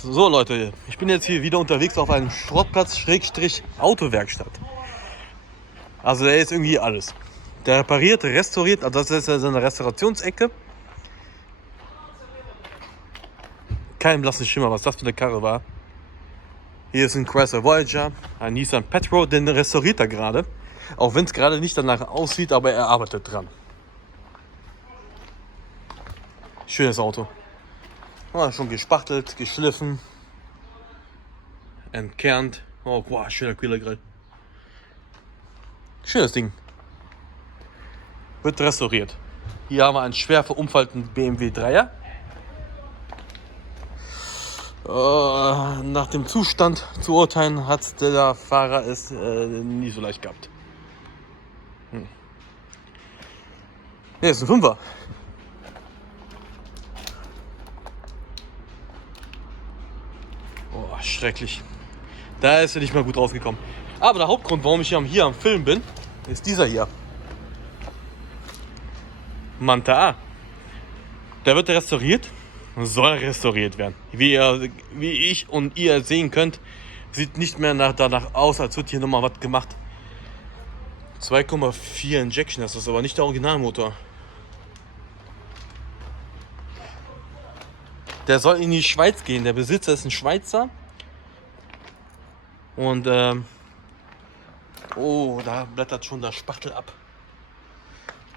So Leute, ich bin jetzt hier wieder unterwegs auf einem Schrottplatz / Autowerkstatt. Also da ist irgendwie alles. Der repariert, restauriert, also das ist ja so eine Restaurationsecke. Kein blassen Schimmer, was das für eine Karre war. Hier ist ein Chrysler Voyager, ein Nissan Petro, den restauriert er gerade. Auch wenn es gerade nicht danach aussieht, aber er arbeitet dran. Schönes Auto. Schon gespachtelt, geschliffen, entkernt. Oh, wow, schöner Kühlergrill. Schönes Ding. Wird restauriert. Hier haben wir einen schwer verunfallten BMW 3er. Nach dem Zustand zu urteilen hat der Fahrer es nie so leicht gehabt. Hier ist ein 5er. Oh, schrecklich. Da ist er nicht mal gut rausgekommen. Aber der Hauptgrund, warum ich hier am Film bin, ist dieser hier. Manta A. Der wird restauriert, soll restauriert werden. Wie ich und ihr sehen könnt, sieht nicht mehr danach aus, als wird hier nochmal was gemacht. 2,4 Injection, das ist aber nicht der Originalmotor. Der soll in die Schweiz gehen. Der Besitzer ist ein Schweizer. Und da blättert schon der Spachtel ab.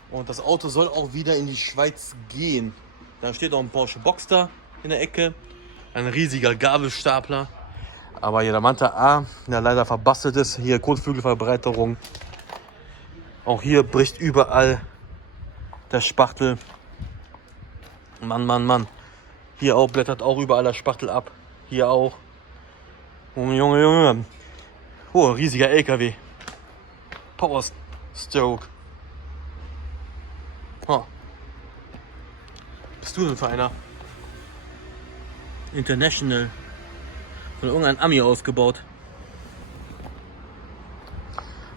Und das Auto soll auch wieder in die Schweiz gehen. Da steht auch ein Porsche Boxster in der Ecke. Ein riesiger Gabelstapler. Aber hier der Manta A, der leider verbastelt ist. Hier Kotflügelverbreiterung. Auch hier bricht überall der Spachtel. Mann. Hier auch blättert auch überall der Spachtel ab. Hier auch. Oh, Junge. Oh, riesiger LKW. Power Stroke. Oh. Bist du denn für einer? International. Von irgendeinem Ami ausgebaut.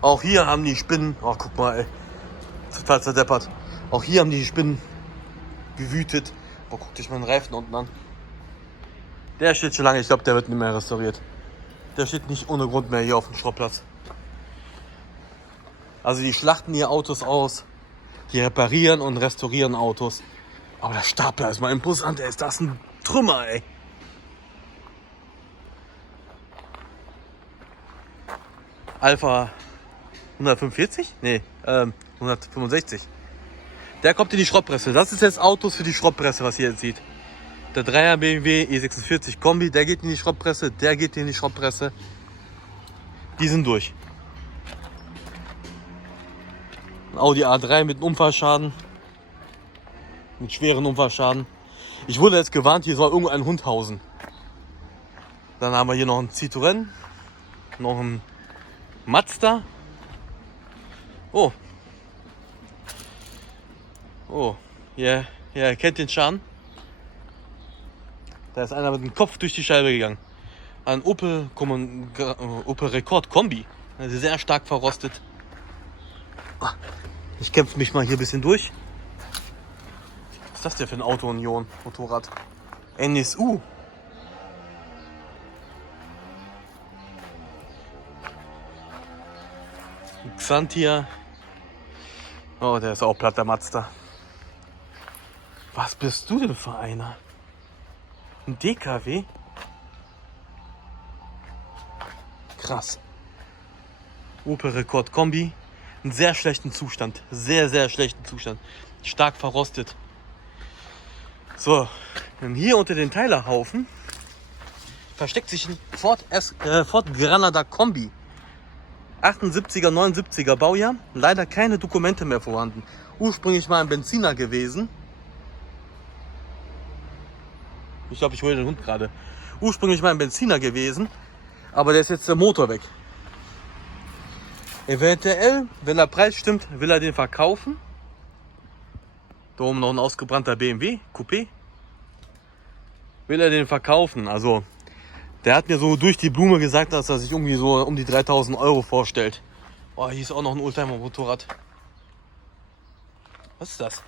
Auch hier haben die Spinnen. Oh, guck mal, ey. Total zerdeppert. Auch hier haben die Spinnen gewütet. Boah, guck dich mal den Reifen unten an. Der steht schon lange. Ich glaube, der wird nicht mehr restauriert. Der steht nicht ohne Grund mehr hier auf dem Schrottplatz. Also die schlachten hier Autos aus. Die reparieren und restaurieren Autos. Aber der Stapler ist mal imposant, ey. Ist das ein Trümmer, ey. Alpha 145? Nee, 165. Der kommt in die Schrottpresse. Das ist jetzt Autos für die Schrottpresse, was ihr jetzt seht. Der 3er BMW E46 Kombi, der geht in die Schrottpresse. Der geht in die Schrottpresse. Die sind durch. Ein Audi A3 mit einem Unfallschaden. Mit schweren Unfallschaden. Ich wurde jetzt gewarnt, hier soll irgendwo ein Hund hausen. Dann haben wir hier noch einen Citroën. Noch einen Mazda. Oh, ja, ihr kennt den Schaden. Da ist einer mit dem Kopf durch die Scheibe gegangen. Ein Opel Rekord Kombi. Also sehr stark verrostet. Ich kämpfe mich mal hier ein bisschen durch. Was ist das denn für ein Auto-Union Motorrad? NSU. Xantia. Oh, der ist auch platt, der Mazda. Was bist du denn für einer? Ein DKW? Krass. Opel Rekord Kombi. In sehr schlechten Zustand. Sehr schlechten Zustand. Stark verrostet. So, und hier unter den Teilerhaufen versteckt sich ein Ford Granada Kombi. 78er, 79er Baujahr. Leider keine Dokumente mehr vorhanden. Ursprünglich mal ein Benziner gewesen. Ich glaube, ich hole den Hund gerade. Ursprünglich mal ein Benziner gewesen. Aber der ist jetzt der Motor weg. Eventuell, wenn der Preis stimmt, will er den verkaufen. Da oben noch ein ausgebrannter BMW Coupé. Will er den verkaufen. Also, der hat mir so durch die Blume gesagt, dass er sich irgendwie so um die 3.000 Euro vorstellt. Oh, hier ist auch noch ein Oldtimer-Motorrad. Was ist das?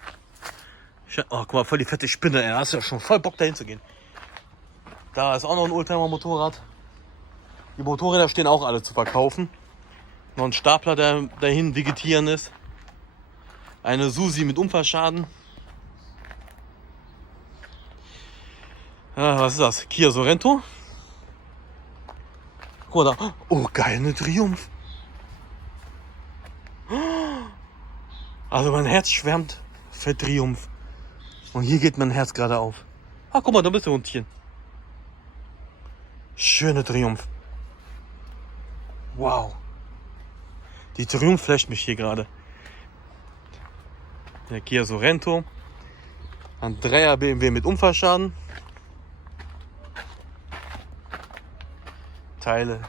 Oh, guck mal, voll die fette Spinne. Da hast du ja schon voll Bock dahin zu gehen. Da ist auch noch ein Oldtimer-Motorrad. Die Motorräder stehen auch alle zu verkaufen. Noch ein Stapler, der dahin vegetieren ist. Eine Susi mit Unfallschaden. Ja, was ist das? Kia Sorento. Guck mal da. Oh, geil, eine Triumph. Also mein Herz schwärmt für Triumph. Und hier geht mein Herz gerade auf. Ah, guck mal, da bist du Hundchen. Schöne Triumph. Wow. Die Triumph flasht mich hier gerade. Der Kia Sorento. Ein 3er BMW mit Unfallschaden. Teile.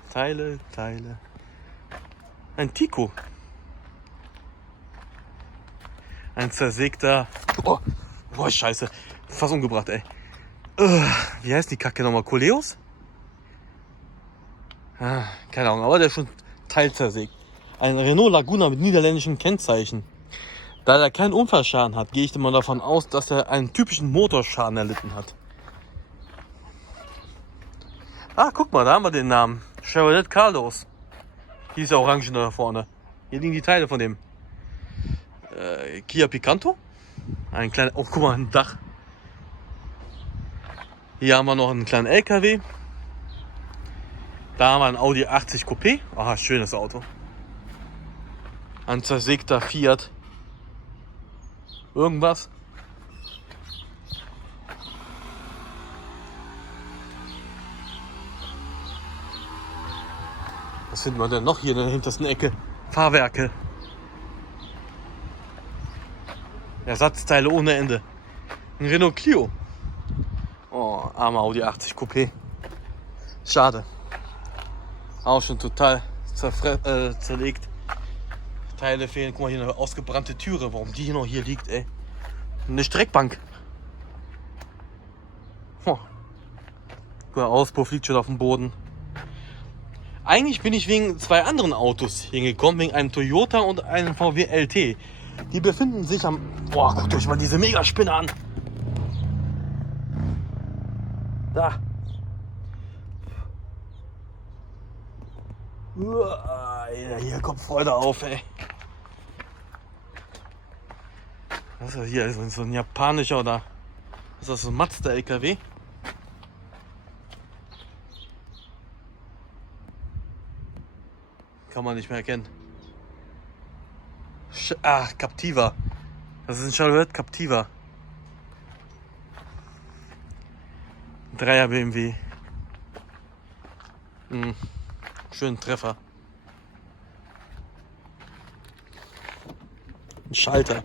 Ein Tico. Ein zersägter. Oh, scheiße. Fast umgebracht, ey. Wie heißt die Kacke nochmal? Coleos? Keine Ahnung, aber der ist schon teilzersägt. Ein Renault Laguna mit niederländischen Kennzeichen. Da er keinen Unfallschaden hat, gehe ich immer davon aus, dass er einen typischen Motorschaden erlitten hat. Ah, guck mal, da haben wir den Namen. Chevrolet Carlos. Hier ist der Orange da vorne. Hier liegen die Teile von dem. Kia Picanto. Ein kleiner, oh guck mal, ein Dach. Hier haben wir noch einen kleinen LKW. Da haben wir einen Audi 80 Coupé. Aha, schönes Auto. Ein zersägter Fiat. Irgendwas. Was finden wir denn noch hier in der hintersten Ecke? Fahrwerke. Ersatzteile ohne Ende. Ein Renault Clio. Oh, armer Audi 80 Coupé. Schade. Auch schon total zerlegt. Teile fehlen. Guck mal, hier eine ausgebrannte Türe. Warum die noch hier liegt, ey. Eine Streckbank. Oh. Der Auspuff liegt schon auf dem Boden. Eigentlich bin ich wegen zwei anderen Autos hingekommen. Wegen einem Toyota und einem VW LT. Die befinden sich am... Boah, guckt euch mal diese Megaspinne an. Da. Hier kommt Freude auf, ey. Was ist das hier? So ein japanischer oder... Was ist das, so ein Mazda LKW? Kann man nicht mehr erkennen. Captiva. Das ist ein Chevrolet Captiva. 3er BMW. Schönen Treffer. Ein Schalter.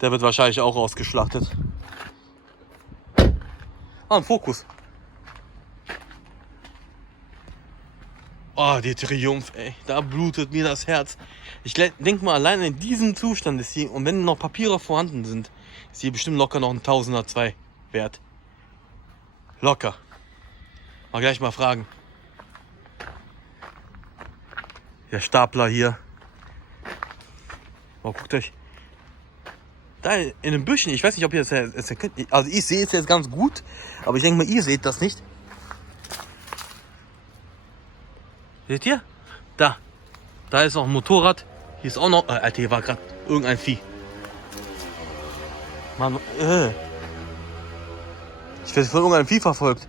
Der wird wahrscheinlich auch ausgeschlachtet. Ein Fokus. Oh, die Triumph, ey. Da blutet mir das Herz. Ich denke mal, allein in diesem Zustand ist sie, und wenn noch Papiere vorhanden sind, ist sie bestimmt locker noch ein Tausender, zwei wert. Locker. Mal gleich mal fragen. Der Stapler hier. Oh, guckt euch. Da in den Büschen, ich weiß nicht, ob ihr das erkennt. Also ich sehe es jetzt ganz gut, aber ich denke mal, ihr seht das nicht. Seht ihr? Da. Da ist noch ein Motorrad. Hier ist auch noch... Alter, hier war gerade irgendein Vieh. Mann, Ich werde von irgendeinem Vieh verfolgt.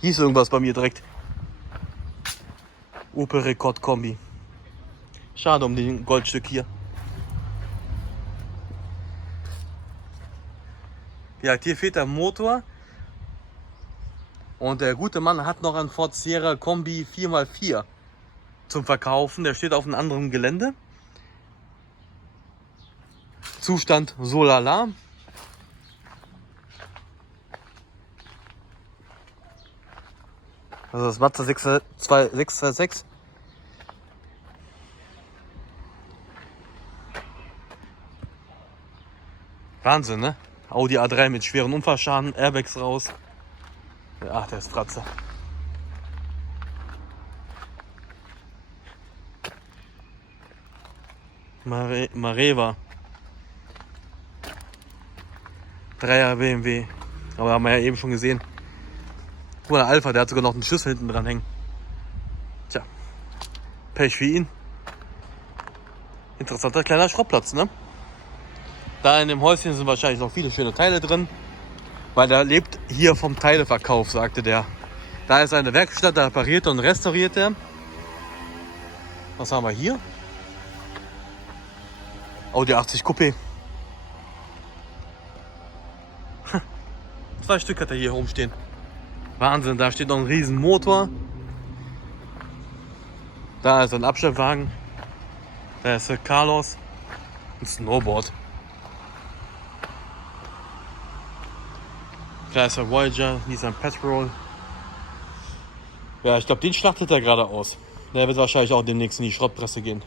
Hier ist irgendwas bei mir direkt. Opel Rekord Kombi. Schade um den Goldstück hier. Ja, hier fehlt der Motor. Und der gute Mann hat noch einen Ford Sierra Kombi 4x4 zum Verkaufen. Der steht auf einem anderen Gelände. Zustand so lala. Also das Mazda 626. Wahnsinn, ne? Audi A3 mit schweren Unfallschaden, Airbags raus. Ach, der ist Fratze. Mareva. 3er BMW. Aber haben wir ja eben schon gesehen. Guck mal, der Alpha, der hat sogar noch einen Schlüssel hinten dran hängen. Tja, Pech für ihn. Interessanter kleiner Schrottplatz, ne? Da in dem Häuschen sind wahrscheinlich noch viele schöne Teile drin. Weil der lebt hier vom Teileverkauf, sagte der. Da ist eine Werkstatt, da repariert und restauriert er. Was haben wir hier? Audi 80 Coupé. 2 Stück hat er hier rumstehen. Wahnsinn, da steht noch ein riesen Motor. Da ist ein Abstellwagen. Da ist der Carlos. Ein Snowboard. Da ist der Voyager, Nissan Patrol. Ja, ich glaube, den schlachtet er gerade aus. Der wird wahrscheinlich auch demnächst in die Schrottpresse gehen.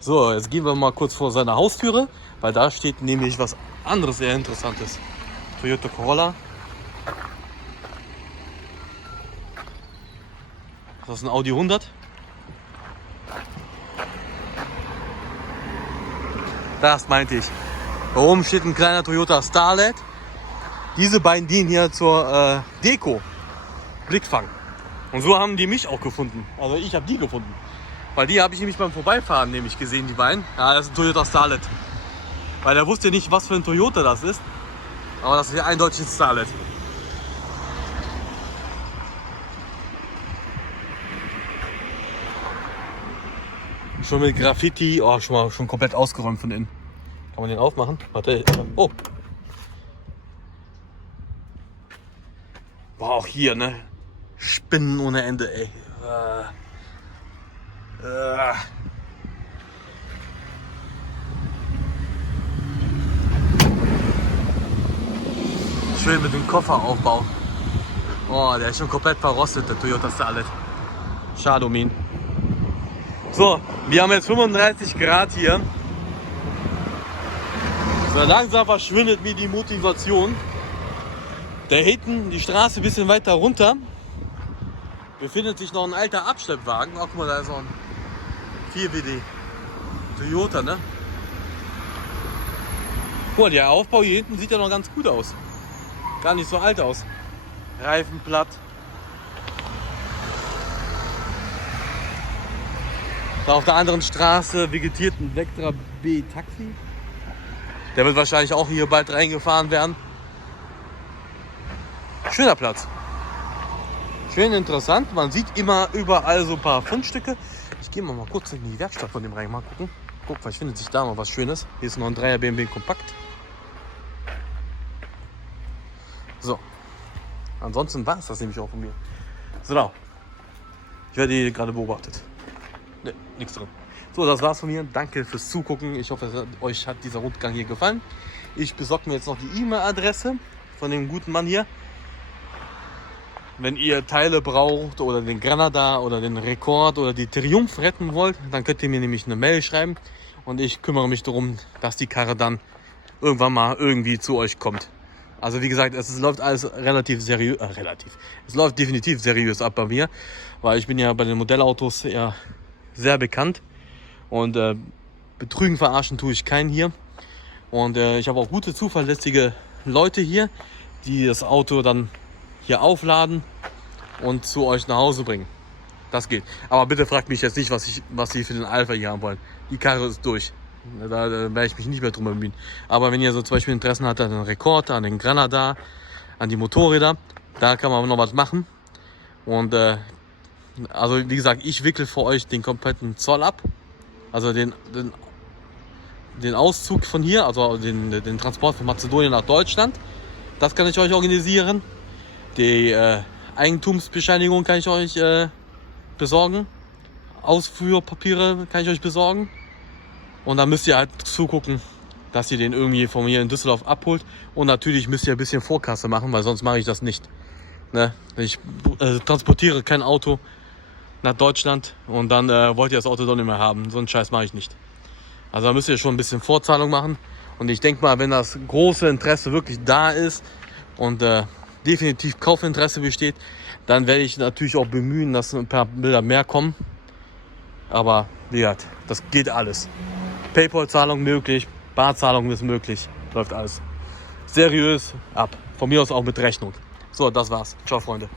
So, jetzt gehen wir mal kurz vor seiner Haustüre, weil da steht nämlich was anderes sehr Interessantes. Toyota Corolla. Das ist ein Audi 100. Das meinte ich. Da oben steht ein kleiner Toyota Starlet. Diese beiden dienen hier zur Deko. Blickfang. Und so haben die mich auch gefunden. Also ich habe die gefunden. Weil die habe ich nämlich beim Vorbeifahren nämlich gesehen, die beiden. Ja, das ist ein Toyota Starlet. Weil er wusste nicht, was für ein Toyota das ist. Aber das ist ja eindeutig ein Starlet. Schon mit Graffiti. Oh, schon komplett ausgeräumt von innen. Kann man den aufmachen? Warte. Oh. Boah, auch hier, ne? Spinnen ohne Ende, ey. Schön mit dem Kofferaufbau. Oh, der ist schon komplett verrostet, der Toyota Starlet. Schade um ihn. So, wir haben jetzt 35 Grad hier. So langsam verschwindet mir die Motivation. Da hinten die Straße ein bisschen weiter runter befindet sich noch ein alter Abschleppwagen. Oh, guck mal, da ist noch ein 4WD Toyota, ne? Guck mal, der Aufbau hier hinten sieht ja noch ganz gut aus. Gar nicht so alt aus. Reifen platt. Da auf der anderen Straße vegetiert ein Vectra B Taxi. Der wird wahrscheinlich auch hier bald reingefahren werden. Schöner Platz. Schön interessant. Man sieht immer überall so ein paar Fundstücke. Ich gehe mal kurz in die Werkstatt von dem rein. Mal gucken. Guck, vielleicht findet sich da noch was Schönes. Hier ist noch ein 3er BMW Kompakt. So. Ansonsten war es das nämlich auch von mir. So. Ich werde hier gerade beobachtet. Ne, nichts drin. So, das war's von mir. Danke fürs Zugucken. Ich hoffe, euch hat dieser Rundgang hier gefallen. Ich besorge mir jetzt noch die E-Mail-Adresse von dem guten Mann hier. Wenn ihr Teile braucht oder den Granada oder den Rekord oder die Triumph retten wollt, dann könnt ihr mir nämlich eine Mail schreiben und ich kümmere mich darum, dass die Karre dann irgendwann mal irgendwie zu euch kommt. Also wie gesagt, es läuft alles relativ seriös, Es läuft definitiv seriös ab bei mir, weil ich bin ja bei den Modellautos ja sehr bekannt und betrügen, verarschen tue ich keinen hier. Und ich habe auch gute, zuverlässige Leute hier, die das Auto dann hier aufladen und zu euch nach Hause bringen. Das geht. Aber bitte fragt mich jetzt nicht, was sie für den Alpha hier haben wollen. Die Karre ist durch. Da werde ich mich nicht mehr drum bemühen. Aber wenn ihr so zum Beispiel Interessen habt an den Rekord, an den Granada, an die Motorräder, da kann man noch was machen. Und also wie gesagt, ich wickel für euch den kompletten Zoll ab. Also den Auszug von hier, also den Transport von Mazedonien nach Deutschland. Das kann ich euch organisieren. Die Eigentumsbescheinigung kann ich euch besorgen. Ausfuhrpapiere kann ich euch besorgen. Und dann müsst ihr halt zugucken, dass ihr den irgendwie von mir in Düsseldorf abholt. Und natürlich müsst ihr ein bisschen Vorkasse machen, weil sonst mache ich das nicht. Ne? Ich transportiere kein Auto nach Deutschland und dann wollt ihr das Auto doch nicht mehr haben. So einen Scheiß mache ich nicht. Also da müsst ihr schon ein bisschen Vorzahlung machen. Und ich denke mal, wenn das große Interesse wirklich da ist und definitiv Kaufinteresse besteht, dann werde ich natürlich auch bemühen, dass ein paar Bilder mehr kommen. Aber wie gesagt, das geht alles. PayPal-Zahlung möglich, Barzahlung ist möglich, läuft alles. seriös ab. Von mir aus auch mit Rechnung. So, das war's. Ciao, Freunde.